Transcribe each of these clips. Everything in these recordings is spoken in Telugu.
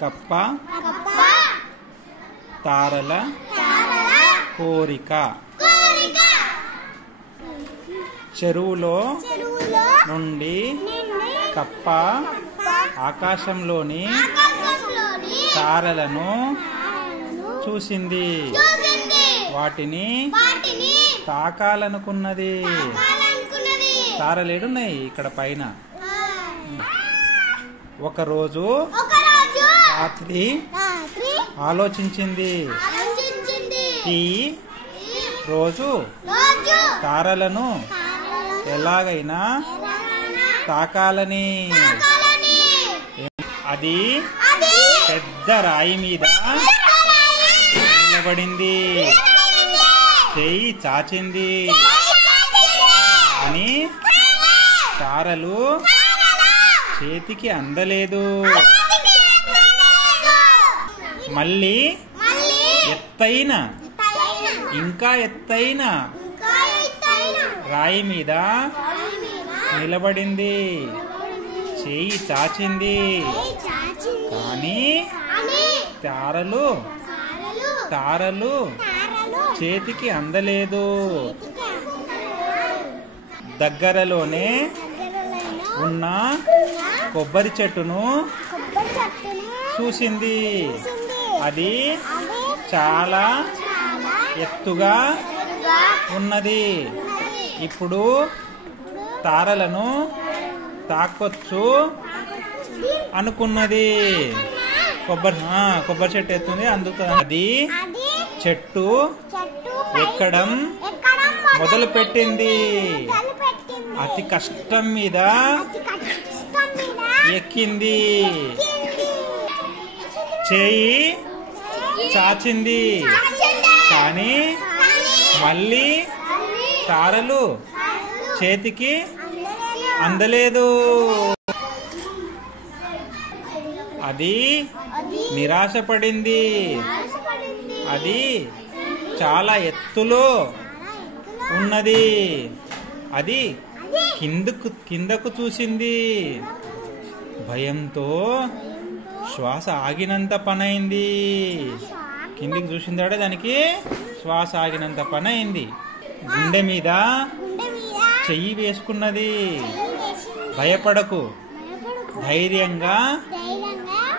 కప్ప తారల కోరిక. చెరువులో నుండి కప్ప ఆకాశంలోని తారలను చూసింది. వాటిని తాకాలనుకున్నది. తారలేడున్నాయి ఇక్కడ పైన. ఒకరోజు రాత్రి ఆలోచించింది, ఈ రోజు తారలను ఎలాగైనా తాకాలని. అది పెద్ద రాయి మీద నిలబడింది. చెయ్యి చాచింది అని తారలు చేతికి అందలేదు. మళ్ళీ ఎత్తైన ఇంకా ఎత్తైన రాయి మీద నిలబడింది. చేయి చాచింది కానీ తారలు చేతికి అందలేదు. దగ్గరలోనే ఉన్న కొబ్బరి చెట్టును చూసింది. అది చాలా ఎత్తుగా ఉన్నది. ఇప్పుడు తారలను తాకొచ్చు అనుకున్నది. కొబ్బరి చెట్టు ఎత్తుంది, అందుతుంది. అది చెట్టు ఎక్కడం మొదలు పెట్టింది. అతి కష్టం మీద ఎక్కింది. చేయి చాచింది కానీ మళ్ళీ తారలు చేతికి అందలేదు. అది నిరాశపడింది. అది చాలా ఎత్తులో ఉన్నది. అది కిందకు చూసింది. భయంతో శ్వాస ఆగినంత పనైంది. కిందికి చూసిందాడే దానికి శ్వాస ఆగినంత పనైంది. గుండె మీద చెయ్యి వేసుకున్నది. భయపడకు, ధైర్యంగా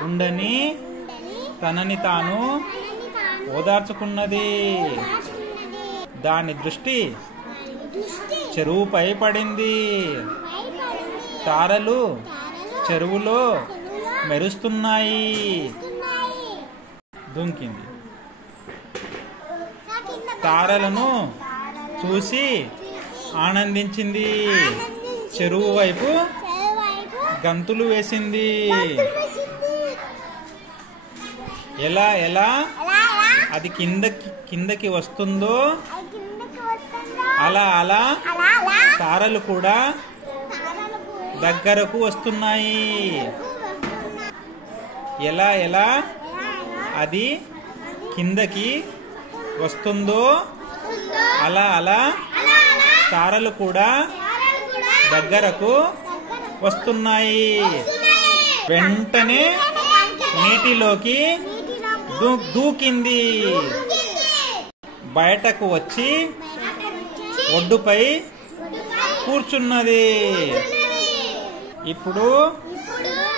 ఉండని తనని తాను ఓదార్చుకున్నది. దాని దృష్టి చెరువుపై పడింది. తారలు చెరువులో మెరుస్తున్నాయి. దుంకింది. తారలను చూసి ఆనందించింది. చెరువు వైపు గంతులు వేసింది. ఎలా అది కిందకి వస్తుందో అలా తారలు కూడా దగ్గరకు వస్తున్నాయి. ఎలా అది కిందకి వస్తుందో అలా తారలు కూడా దగ్గరకు వస్తున్నాయి. వెంటనే నీటిలోకి దూకింది. బయటకు వచ్చి ఒడ్డుపై కూర్చున్నది. ఇప్పుడు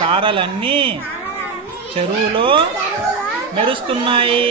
తారలన్నీ చెరువులో మెరుస్తున్నాయి.